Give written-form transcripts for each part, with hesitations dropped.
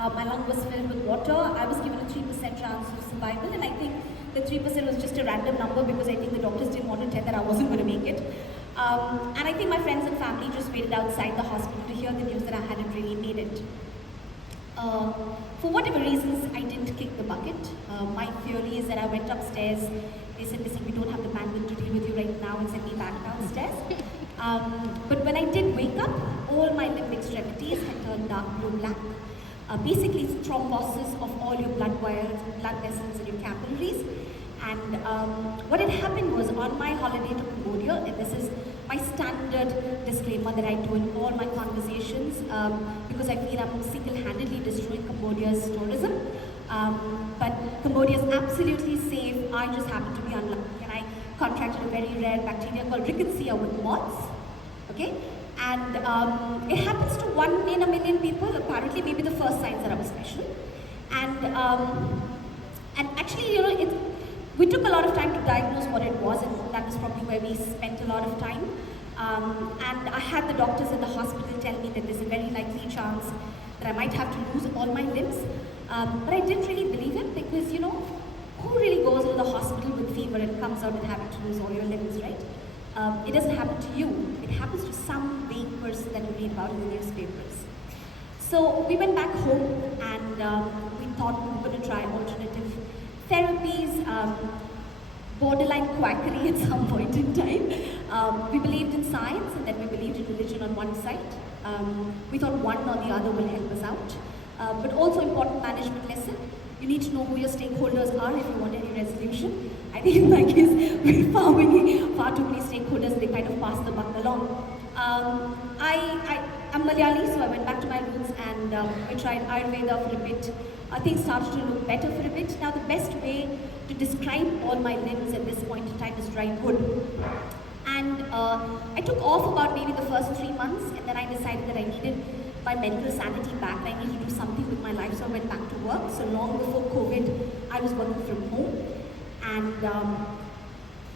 My lung was filled with water. I was given a 3% chance of survival, and I think the 3% was just a random number because I think the doctors didn't want to tell that I wasn't going to make it. And I think my friends and family just waited outside the hospital to hear the news that I hadn't really made it. For whatever reasons, I didn't kick the bucket. My theory is that I went upstairs. They said, listen, we don't have the bandwidth to deal with you right now, and sent me back downstairs. But when I did wake up, all my limb extremities had turned dark blue black. Basically, it's thrombosis of all your blood vessels and your capillaries. And what had happened was on my holiday to Cambodia, and this is my standard disclaimer that I do in all my conversations, because I feel I'm single-handedly destroying Cambodia's tourism. But Cambodia is absolutely safe. I just happened to be unlucky, and I contracted a very rare bacteria called rickettsia with moths. Okay? And it happens to 1 in a million people. Apparently, maybe the first signs that I was special. And actually, you know, we took a lot of time to diagnose what it was, and that was probably where we spent a lot of time. And I had the doctors in the hospital tell me that there's a very likely chance that I might have to lose all my limbs. But I didn't really believe it because, you know, who really goes to the hospital with fever and comes out with having to lose all your limbs, right? It doesn't happen to you. It happens to some vague person that you read about in the newspapers. So we went back home and we thought we were going to try alternative therapies, borderline quackery at some point in time. We believed in science and then we believed in religion on one side. We thought one or the other will help us out. But also important management lesson. You need to know who your stakeholders are if you want any resolution. I think in my case, we're far too many stakeholders, they kind of pass the buck along. I'm Malayali, so I went back to my roots and I tried Ayurveda for a bit. Things started to look better for a bit. Now the best way to describe all my limbs at this point in time is dry wood. And I took off about maybe the first 3 months, and then I decided that I needed my mental sanity back. I needed to do something with my life, so I went back to work. So long before COVID, I was working from home. And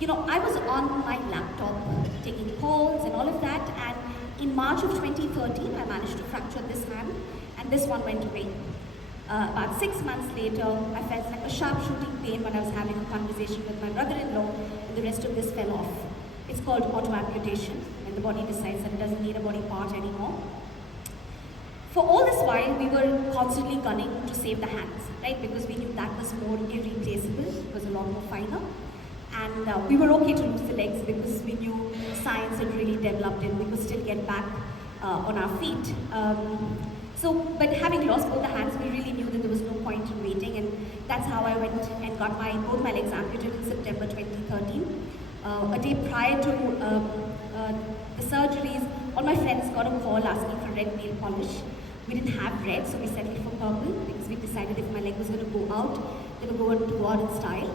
you know, I was on my laptop taking calls and all of that, and in March of 2013, I managed to fracture this hand, and this one went away. About 6 months later, I felt like a sharp shooting pain when I was having a conversation with my brother-in-law, and the rest of this fell off. It's called auto-amputation, when the body decides that it doesn't need a body part anymore. For all this while, we were constantly gunning to save the hands, right? Because we knew that was more irreplaceable, it was a lot more finer. And we were okay to lose the legs because we knew science had really developed and we could still get back on our feet. But having lost both the hands, we really knew that there was no point in waiting, and that's how I went and got both my legs amputated in September 2013. A day prior to the surgeries, all my friends got a call asking for red nail polish. We didn't have red, so we settled for purple because we decided if my leg was going to go out, they would go out in style.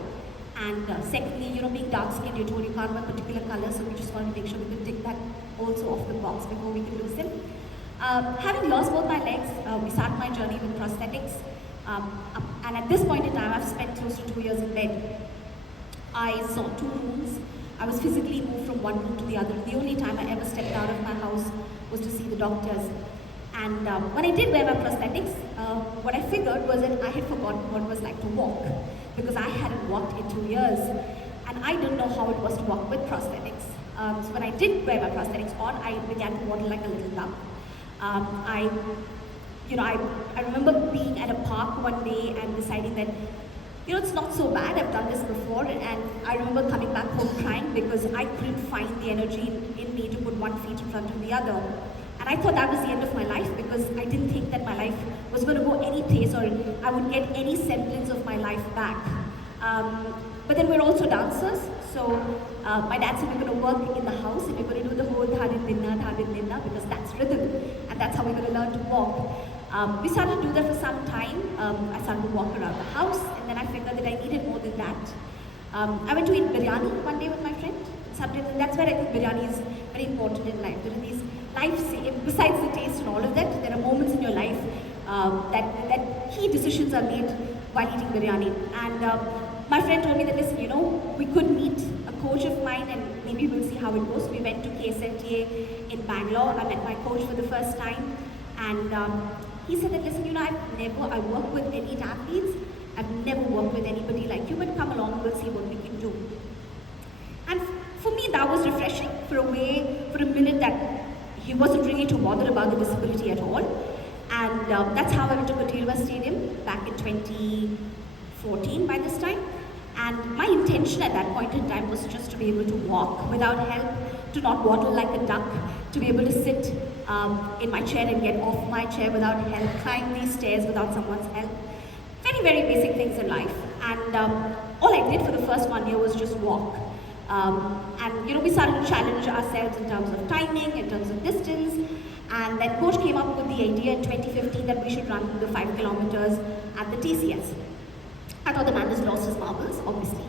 And secondly, you know, being dark-skinned, you're told you can't wear particular colors, so we just wanted to make sure we could tick that also off the box before we could lose them. Having lost both my legs, we started my journey with prosthetics. And at this point in time, I've spent close to 2 years in bed. I saw 2 rooms. I was physically moved from one room to the other. The only time I ever stepped out of my house was to see the doctors. And when I did wear my prosthetics, what I figured was that I had forgotten what it was like to walk, because I hadn't walked in 2 years, and I didn't know how it was to walk with prosthetics. So when I did wear my prosthetics on, I began to waddle like a little duck. I remember being at a park one day and deciding that, you know, it's not so bad, I've done this before, and I remember coming back home crying because I couldn't find the energy in me to put one foot in front of the other. And I thought that was the end of my life because I didn't think that my life was going to go any place or I would get any semblance of my life back. But then we're also dancers, so my dad said we're going to work in the house and we're going to do the whole dhadin dinna because that's rhythm and that's how we're going to learn to walk. We started to do that for some time. I started to walk around the house, and then I figured that I needed more than that. I went to eat biryani one day with my friend. And that's where I think biryani is very important in life. There are these besides the taste and all of that, there are moments in your life that key decisions are made while eating biryani. And my friend told me that, listen, you know, we could meet a coach of mine and maybe we'll see how it goes. We went to KSLTA in Bangalore. I met my coach for the first time. And he said that, listen, I work with elite athletes. I've never worked with anybody like you, but come along, we'll see what we can do. And for me, that was refreshing for a minute that he wasn't really too bothered about the disability at all. And that's how I went to Katirwa Stadium back in 2014 by this time. And my intention at that point in time was just to be able to walk without help, to not waddle like a duck, to be able to sit in my chair and get off my chair without help, climb these stairs without someone's help. Very, very basic things in life. And all I did for the first 1 year was just walk. And we started to challenge ourselves in terms of timing, in terms of distance. And then coach came up with the idea in 2015 that we should run the 5 kilometers at the TCS. I thought the man has lost his marbles, obviously,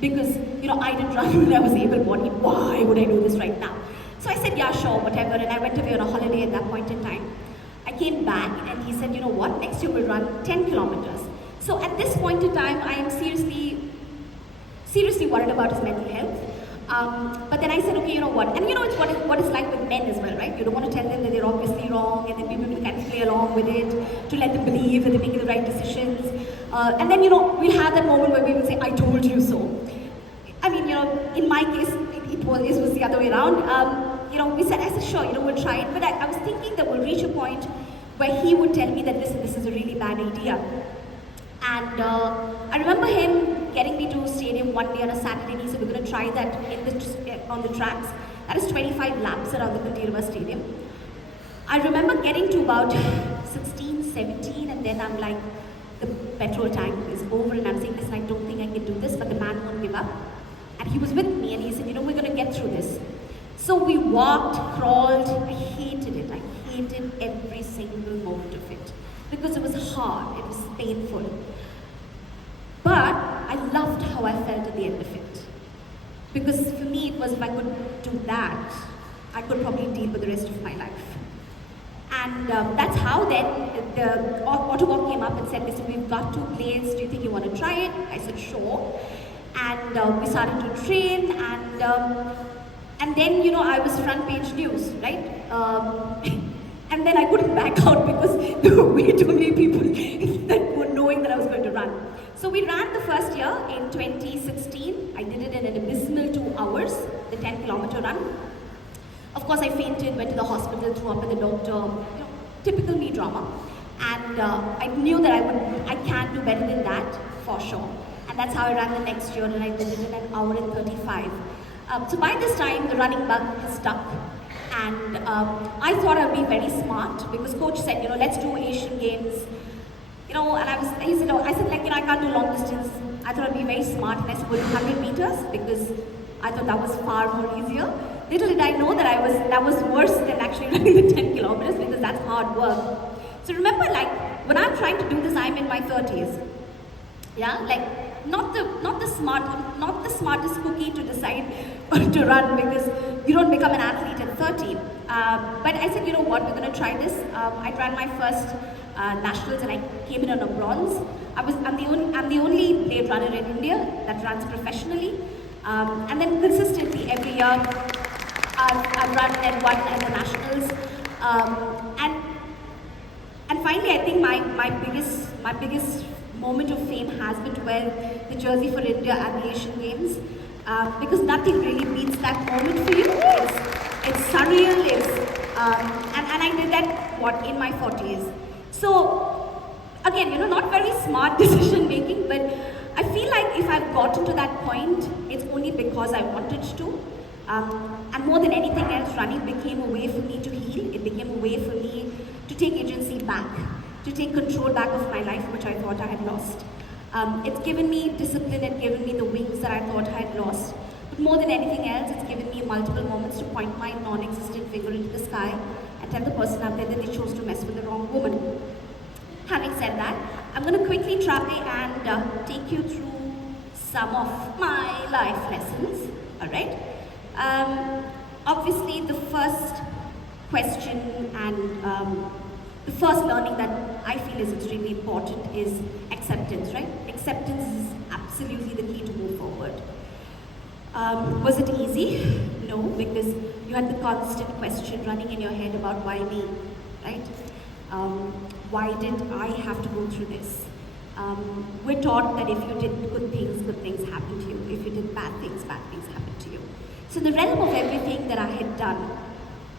because I didn't run when I was able-bodied. Why would I do this right now? So I said, yeah, sure, whatever. And I went away on a holiday at that point in time. I came back and he said, you know what, next year we'll run 10 kilometers. So at this point in time, I am seriously worried about his mental health. But then I said, okay, you know what? And it's what it's like with men as well, right? You don't want to tell them that they're obviously wrong, and then people will kind of play along with it to let them believe that they're making the right decisions. And then, we'll have that moment where we will say, I told you so. I mean, in my case, it was the other way around. I said, sure, we'll try it. But I was thinking that we'll reach a point where he would tell me that, listen, this is a really bad idea. And I remember him getting me to stadium one day on a Saturday, and he said, we're going to try that on the tracks. That is 25 laps around the Katirwa Stadium. I remember getting to about 16, 17, and then I'm like, the petrol tank is over, and I'm saying, listen, I don't think I can do this, but the man won't give up. And he was with me, and he said, we're going to get through this. So we walked, crawled. I hated it. I hated every single moment of it, because it was hard, it was painful. But I loved how I felt at the end of it. Because for me, it was, if I could do that, I could probably deal with the rest of my life. And that's how then the Autobot came up and said, listen, we've got 2 planes, do you think you want to try it? I said, sure. And we started to train, and then, I was front page news, right? And then I couldn't back out because there were way too many people that were knowing that I was going to run. So we ran the first year in 2016. I did it in an abysmal 2 hours, the 10-kilometer run. Of course, I fainted, went to the hospital, threw up at the doctor, typical me drama. And I knew that I can do better than that, for sure. And that's how I ran the next year, and I did it in an hour and 35. So by this time, the running bug has stuck. And I thought I would be very smart, because coach said, let's do Asian Games. And I said, I can't do long distance. I thought I'd be very smart, and I said, we'll do 100 meters, because I thought that was far more easier. Little did I know that that was worse than actually running the 10 kilometers, because that's hard work. So remember, when I'm trying to do this, I'm in my 30s. Yeah, not the smartest cookie to decide to run, because you don't become an athlete at 30. But I said, you know what, we're going to try this. I ran my first nationals, and I came in on a bronze. I'm the only blade runner in India that runs professionally. And then consistently every year I've run and won at the nationals. And finally, I think my biggest moment of fame has been to wear the jersey for India at the Asian Games, because nothing really beats that moment for you. It's surreal. And I did that in my 40s. So again, not very smart decision making, but I feel like if I've gotten to that point, it's only because I wanted to. And more than anything else, running became a way for me to heal. It became a way for me to take agency back, to take control back of my life, which I thought I had lost. It's given me discipline, it's given me the wings that I thought I had lost. But more than anything else, it's given me multiple moments to point my non-existent finger into the sky and tell the person out there that they chose to mess with the wrong woman. Having said that, I'm going to quickly try and take you through some of my life lessons, alright? Obviously, the first question and the first learning that I feel is extremely important is acceptance, right? Acceptance is absolutely the key to move forward. Was it easy? No, because you had the constant question running in your head about why me, right? Why did I have to go through this? We're taught that if you did good things happen to you. If you did bad things happen to you. So in the realm of everything that I had done,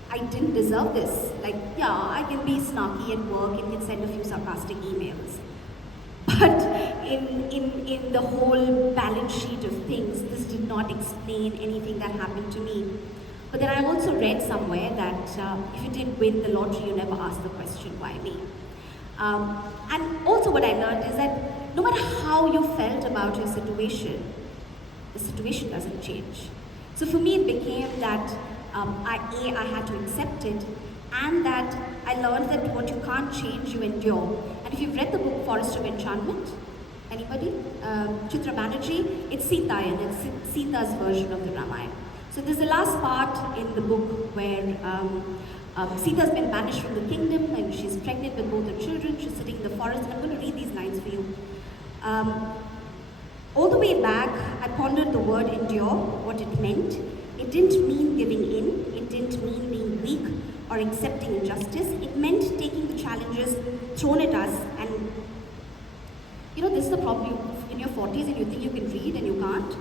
I didn't deserve this. Like, yeah, I can be snarky at work and can send a few sarcastic emails. But in the whole balance sheet of things, this did not explain anything that happened to me. But then I also read somewhere that if you did win the lottery, you never ask the question, why me? And also what I learned is that no matter how you felt about your situation, the situation doesn't change. So for me, it became that I had to accept it, and that I learned that what you can't change, you endure. And if you've read the book Forest of Enchantment, anybody? Chitra Banerjee, it's Sitayan, it's Sita's version of the Ramayana. So there's the last part in the book where Sita's been banished from the kingdom and she's pregnant with both her children. She's sitting in the forest, and I'm going to read these lines for you. All the way back, I pondered the word endure, what it meant. It didn't mean giving in. It didn't mean being weak or accepting injustice. It meant taking the challenges thrown at us. And you know, this is the problem. In your 40s and you think you can read and you can't.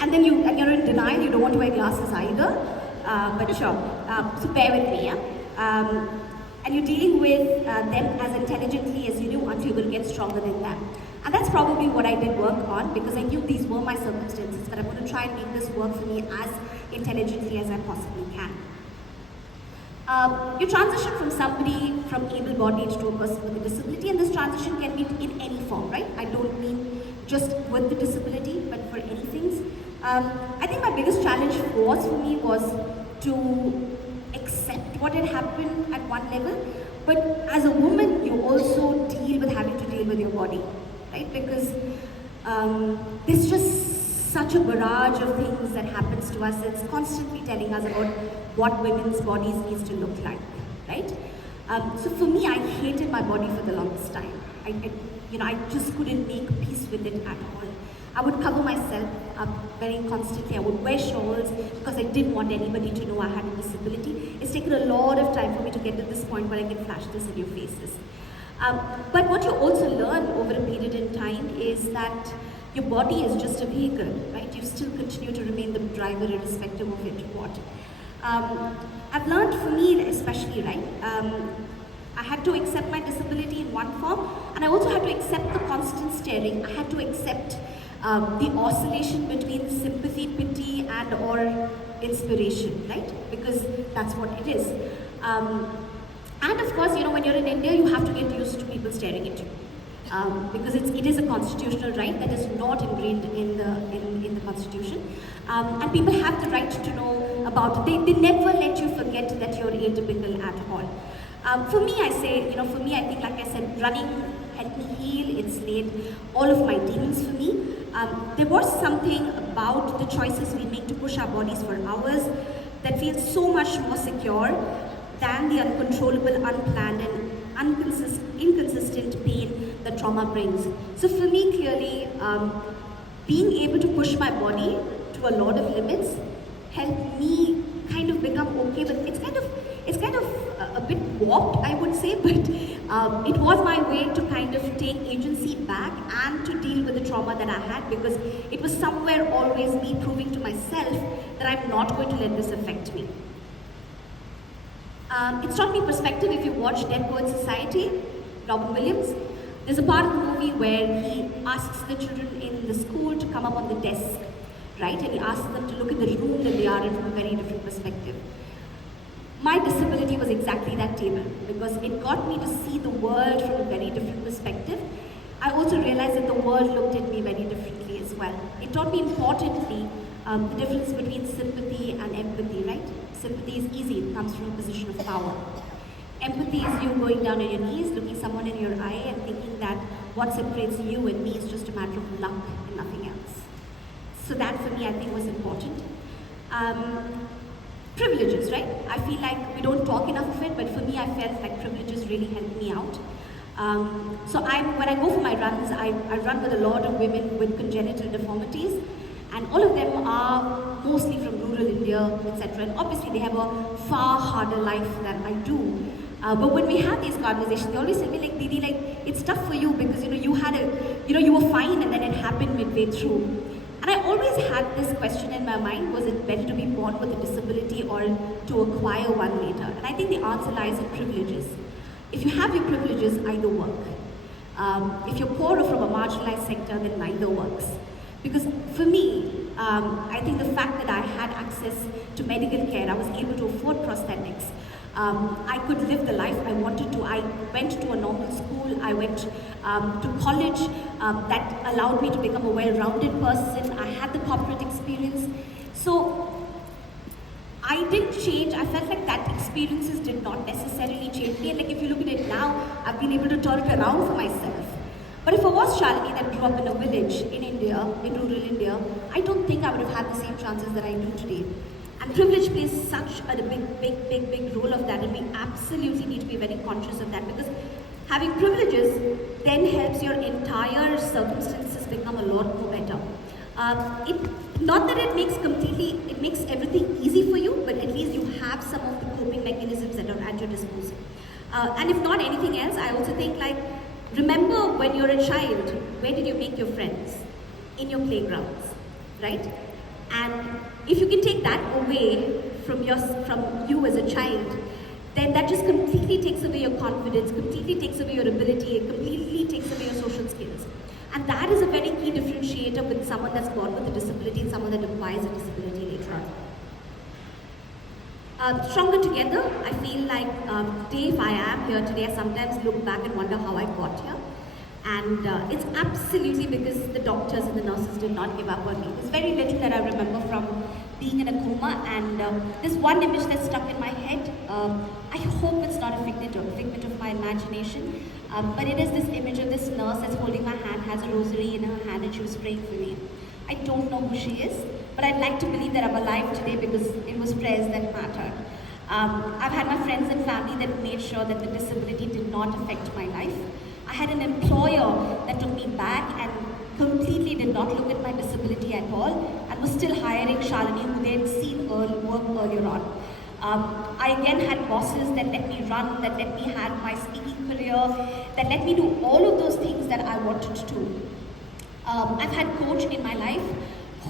And then you're in denial, you don't want to wear glasses either. But sure, so bear with me, yeah? And you're dealing with them as intelligently as you do until you will get stronger than them. And that's probably what I did work on, because I knew these were my circumstances, but I'm going to try and make this work for me as intelligently as I possibly can. You transition from somebody from able-bodied to a person with a disability, and this transition can be in any form, right? I don't mean just with the disability, but for anything. I think my biggest challenge for me was to accept what had happened at one level, but as a woman, you also deal with having to deal with your body, right? Because there's just such a barrage of things that happens to us. It's constantly telling us about what women's bodies needs to look like, right? So for me, I hated my body for the longest time. I just couldn't make peace with it at all. I would cover myself up very constantly. I would wear shawls because I didn't want anybody to know I had a disability. It's taken a lot of time for me to get to this point where I can flash this in your faces. But what you also learn over a period in time is that your body is just a vehicle, right? You still continue to remain the driver irrespective of it or what. I've learned, for me especially, right? I had to accept my disability in one form, and I also had to accept the constant staring. I had to accept the oscillation between sympathy, pity, and or inspiration, right? Because that's what it is. And of course, when you're in India, you have to get used to people staring at you. Because it is a constitutional right that is not ingrained in the constitution. And people have the right to know about it. They never let you forget that you're atypical at all. For me, I think, like I said, running helped me heal. It slayed all of my demons for me. There was something about the choices we make to push our bodies for hours that feels so much more secure than the uncontrollable, unplanned, and inconsistent pain that trauma brings. So for me, clearly, being able to push my body to a lot of limits helped me kind of become okay with it's kind of a bit warped, I would say, but it was my way to kind of take agency back and to deal with the trauma that I had, because it was somewhere always me proving to myself that I'm not going to let this affect me. It's taught me perspective. If you watch Dead Poets Society, Robin Williams, there's a part of the movie where he asks the children in the school to come up on the desk, right? And he asks them to look at the room that they are in from a very different perspective. My disability was exactly that table, because it got me to see the world from a very different perspective. I also realized that the world looked at me very differently as well. It taught me, importantly, the difference between sympathy and empathy, right? Sympathy is easy, it comes from a position of power. Empathy is you going down on your knees, looking someone in your eye and thinking that what separates you and me is just a matter of luck and nothing else. So that for me, I think, was important. Privileges, right? I feel like we don't talk enough of it, but for me, I felt like privileges really helped me out. So when I go for my runs, I run with a lot of women with congenital deformities. And all of them are mostly from rural India, etc. And obviously they have a far harder life than I do. But when we have these conversations, they always tell me like, Didi, like, it's tough for you because, you had you were fine and then it happened midway through. And I always had this question in my mind, was it better to be born with a disability or to acquire one later? And I think the answer lies in privileges. If you have your privileges, either work. If you're poor or from a marginalized sector, then neither works. Because for me, I think the fact that I had access to medical care, I was able to afford prosthetics, I could live the life I wanted to. I went to a normal school, I went to college that allowed me to become a well-rounded person. I had the corporate experience. So I didn't change. I felt like that experiences did not necessarily change me. And like if you look at it now, I've been able to turn it around for myself. But if I was Shalini that grew up in a village in India, in rural India, I don't think I would have had the same chances that I do today. And privilege plays such a big role of that, and we absolutely need to be very conscious of that, because having privileges then helps your entire circumstances become a lot more better. Not that it makes everything easy for you, but at least you have some of the coping mechanisms that are at your disposal. And if not anything else, I also think like, remember when you're a child, where did you make your friends? In your playgrounds, right? And if you can take that away from you as a child, then that just completely takes away your confidence, completely takes away your ability, it completely takes away your social skills. And that is a very key differentiator with someone that's born with a disability and someone that acquires a disability later on. Stronger together, I feel like today, if I am here today, I sometimes look back and wonder how I got here. And it's absolutely because the doctors and the nurses did not give up on me. There's very little that I remember from being in a coma, and there's one image that's stuck in my head. I hope it's not a figment of my imagination, but it is this image of this nurse that's holding my hand, has a rosary in her hand, and she was praying for me. I don't know who she is, but I'd like to believe that I'm alive today because it was prayers that mattered. I've had my friends and family that made sure that the disability did not affect my life. I had an employer that took me back and completely did not look at my disability at all and was still hiring Shalini, who they had seen work earlier on. I again had bosses that let me run, that let me have my speaking career, that let me do all of those things that I wanted to do. I've had a coach in my life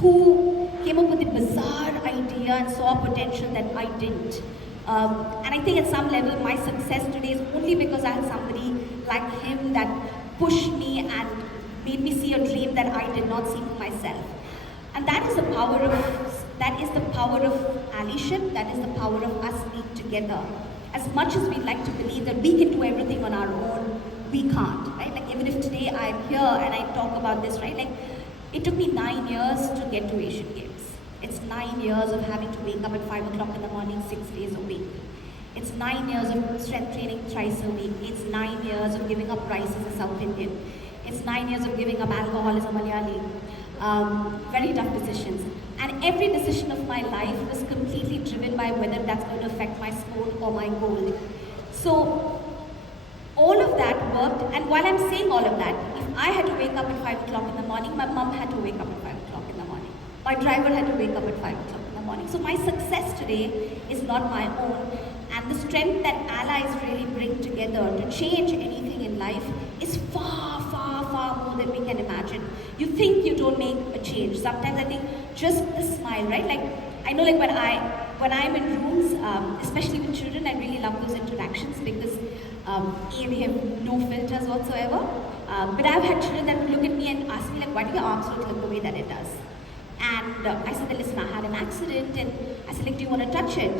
who came up with a bizarre idea and saw potential that I didn't. And I think at some level my success today is only because I had somebody like him that pushed me and made me see a dream that I did not see for myself. And that is the power of allyship, that is the power of us being together. As much as we'd like to believe that we can do everything on our own, we can't, right? Like even if today I'm here and I talk about this, right? Like it took me 9 years to get to Asian Games. It's 9 years of having to wake up at 5 o'clock in the morning, 6 days a week. It's 9 years of strength training thrice a week. It's 9 years of giving up rice as a South Indian. It's 9 years of giving up alcohol as a Malayali. Very tough decisions. And every decision of my life was completely driven by whether that's going to affect my sport or my goal. So all of that worked, and while I'm saying all of that, if I had to wake up at 5 o'clock in the morning, my mom had to wake up at 5 o'clock in the morning. My driver had to wake up at 5 o'clock in the morning. So my success today is not my own, and the strength that allies really bring together to change anything in life is far more than we can imagine. You think you don't make a change. Sometimes I think just a smile, right? Like I know, like when I'm in rooms, especially with children, I really love those interactions because they have no filters whatsoever. But I've had children that would look at me and ask me like, why do your arms don't look the way that it does? And I said, listen, I had an accident, and I said, like, do you want to touch it?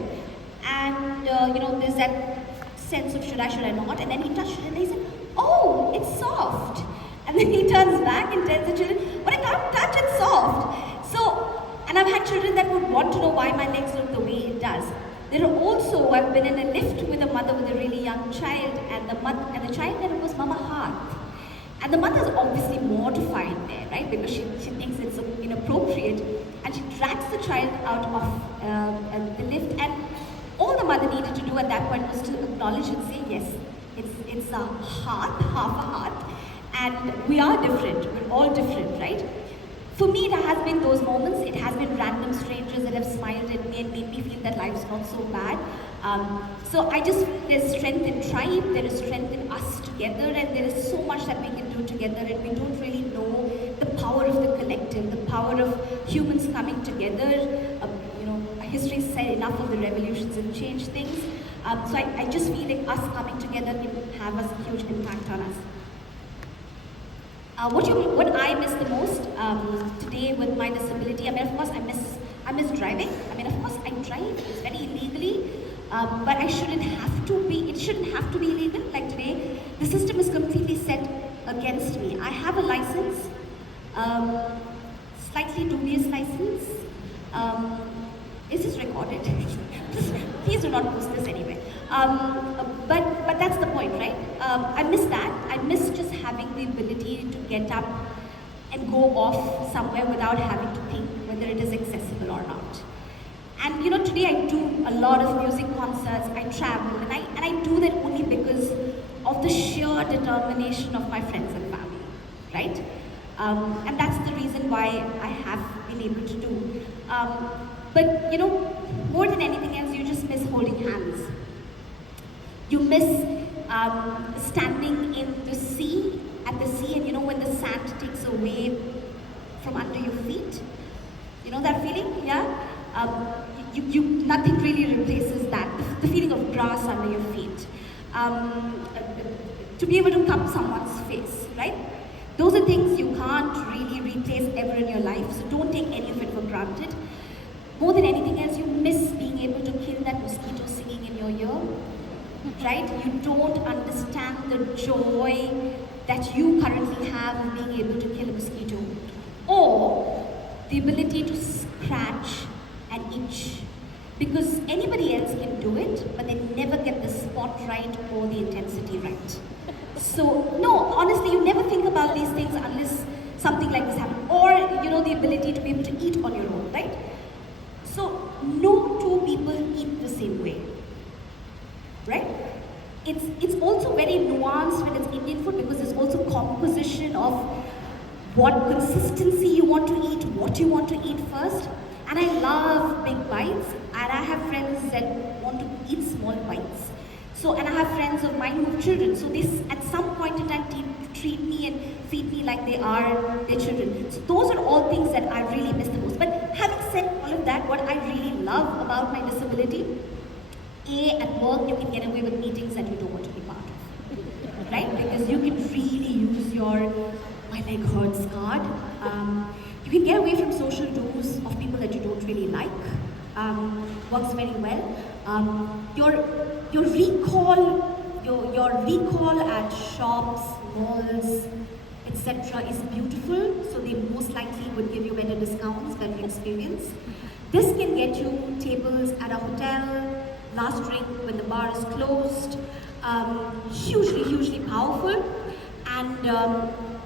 And there's that sense of should I not? And then he touched it and he said, oh, it's soft. And then he turns back and tells the children, but I can't touch it, soft. So, and I've had children that would want to know why my legs look the way it does. There are also, I've been in a lift with a mother with a really young child, and the child name was Mama Heart. And the mother's obviously mortified there, right? Because she thinks it's inappropriate, and she drags the child out of the lift. And all the mother needed to do at that point was to acknowledge and say, yes, it's a heart, half a heart, and we are different. We're all different, right? For me, it has been those moments. It has been random strangers that have smiled at me and made me feel that life's not so bad. So I just feel there's strength in tribe, there is strength in us together, and there is so much that we can do together, and we don't really know the power of the collective, the power of humans coming together. History said enough of the revolutions and change things. So I just feel like us coming together can have a huge impact on us. What I miss the most today with my disability, I mean, of course, I miss driving. I mean, of course, I drive. It's very illegally, but it shouldn't have to be illegal. Like today, the system is completely set against me. I have a license, slightly dubious license. Is this recorded? Please do not post this anyway. But that's the point, right? I miss that. I miss just having the ability to get up and go off somewhere without having to think whether it is accessible or not. And today I do a lot of music concerts, I travel, and I do that only because of the sheer determination of my friends and family, right? And that's the reason why I have been able to do. But more than anything else, you just miss holding hands. You miss standing in the sea, at the sea, and when the sand takes away from under your feet. You know that feeling? Yeah? Nothing really replaces that. The feeling of grass under your feet. To be able to cup someone's face, right? Those are things you can't really replace ever in your life, so don't take any of it for granted. More than anything else, you miss being able to kill that mosquito singing in your ear, right? You don't understand the joy that you currently have of being able to kill a mosquito, or the ability to scratch and itch, because anybody else can do it, but they never get the spot right or the intensity right. So, no, honestly, you never think about these things unless something like this happens, or the ability to be able to eat on your own, right? So, no two people eat the same way, right? It's also very nuanced when it's Indian food, because there's also composition of what consistency you want to eat, what you want to eat first. And I love big bites, and I have friends that want to eat small bites. So, and I have friends of mine who have children, so they at some point in time treat me and feed me like they are their children. So those are all things that I really miss the most. But having said all of that, what I really love about my disability, at work you can get away with meetings that you don't want to be part of, right? Because you can really use your "my leg hurts" card. You can get away from social do's of people that you don't really like. Works very well. Your recall at shops, malls, etc. is beautiful, so they most likely would give you better discounts, better experience. This can get you tables at a hotel, last drink when the bar is closed. Hugely powerful, and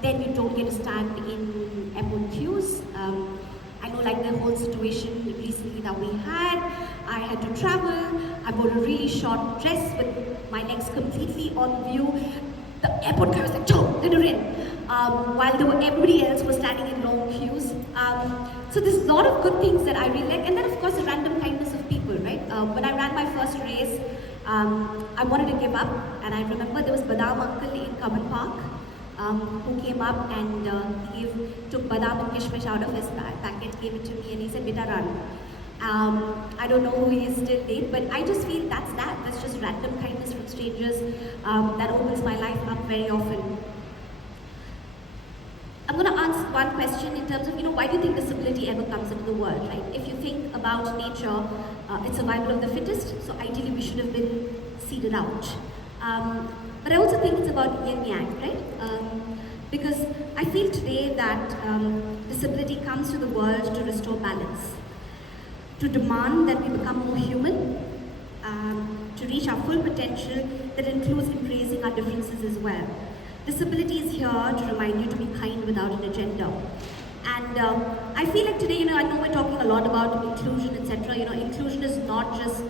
then you don't get to stand in airport queues. I know, like the whole situation recently that we had, I had to travel. I wore a really short dress with my legs completely on view. The airport guy was like, "Joe, let her in," while everybody else was standing in long queues. So there's a lot of good things that I really like, and then of course the random kindness of people, right? When I ran my first race, I wanted to give up, and I remember there was Badam uncle in Kaman Park, who came up and he took badam and kishmish out of his packet, gave it to me, and he said, "Beta, run." I don't know who he is till date, but I just feel that's just random kindness from strangers that opens my life up very often. I'm going to answer one question in terms of, why do you think disability ever comes into the world, right? If you think about nature, it's survival of the fittest, so ideally we should have been seeded out. But I also think it's about yin-yang, right? Because I feel today that disability comes to the world to restore balance, to demand that we become more human, to reach our full potential that includes embracing our differences as well. Disability is here to remind you to be kind without an agenda. And I feel like today, I know we're talking a lot about inclusion, etc. Inclusion is not just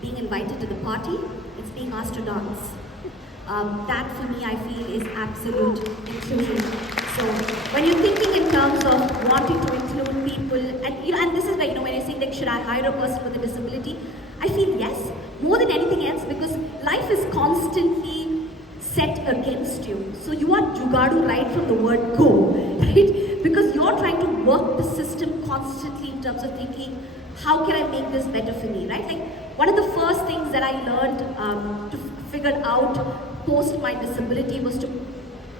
being invited to the party, it's being asked to dance. That for me, I feel, is absolute inclusion. So when you're thinking in terms of wanting to include people, and this is where, when you're saying like, should I hire a person with a disability? I feel yes, more than anything else, because life is constantly set against you. So you are jugadu right from the word go, right? Because you're trying to work the system constantly in terms of thinking, how can I make this better for me, right? Like one of the first things that I learned to figure out post my disability was to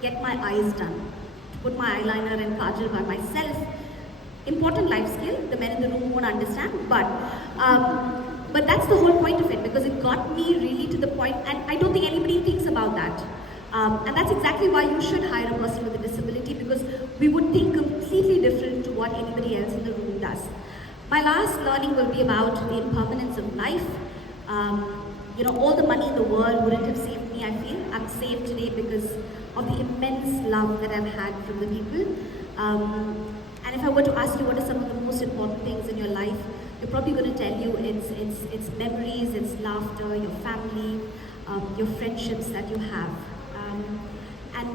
get my eyes done, to put my eyeliner and kajal by myself. Important life skill, the men in the room won't understand, but that's the whole point of it, because it got me really to the point, and I don't think anybody thinks about that. And that's exactly why you should hire a person with a disability, because we would think completely different to what anybody else in the room does. My last learning will be about the impermanence of life. All the money in the world wouldn't have saved me, I feel. I'm saved today because of the immense love that I've had from the people. And if I were to ask you what are some of the most important things in your life, you're probably going to tell you it's memories, it's laughter, your family, your friendships that you have. And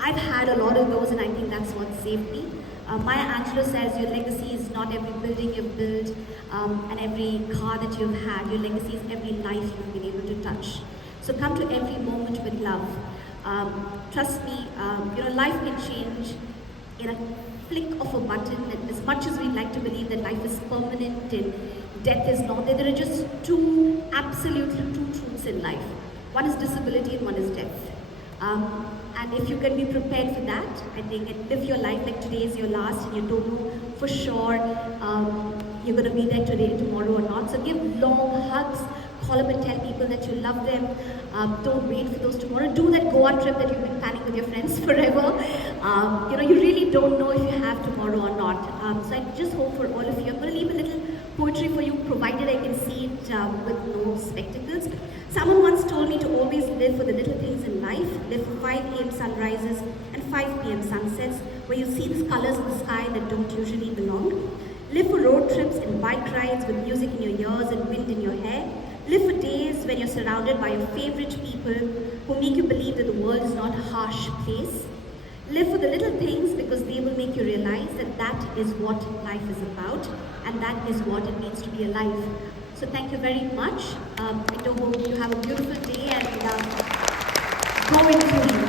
I've had a lot of those, and I think that's what saved me. Maya Angelou says your legacy is not every building you've built and every car that you've had. Your legacy is every life you've been able to touch. So come to every moment with love. Trust me, life can change in a flick of a button. And as much as we'd like to believe that life is permanent and death is not, there are just absolutely two truths in life. One is disability and one is death. And if you can be prepared for that, I think, and live your life like today is your last and you don't know for sure you're going to be there today, tomorrow or not. So give long hugs, call up and tell people that you love them. Don't wait for those tomorrow. Do that Goa trip that you've been planning with your friends forever. You really don't know if you have tomorrow or not. So I just hope for all of you. I'm going to leave a little poetry for you, provided I can see it with no spectacles. Someone once told me to always live for the little things in life. Live for 5 a.m. sunrises and 5 p.m. sunsets, where you see these colors in the sky that don't usually belong. Live for road trips and bike rides with music in your ears and wind in your hair. Live for days when you're surrounded by your favorite people who make you believe that the world is not a harsh place. Live for the little things, because they will make you realize that that is what life is about, and that is what it means to be alive. So thank you very much. I do hope you have a beautiful day and go into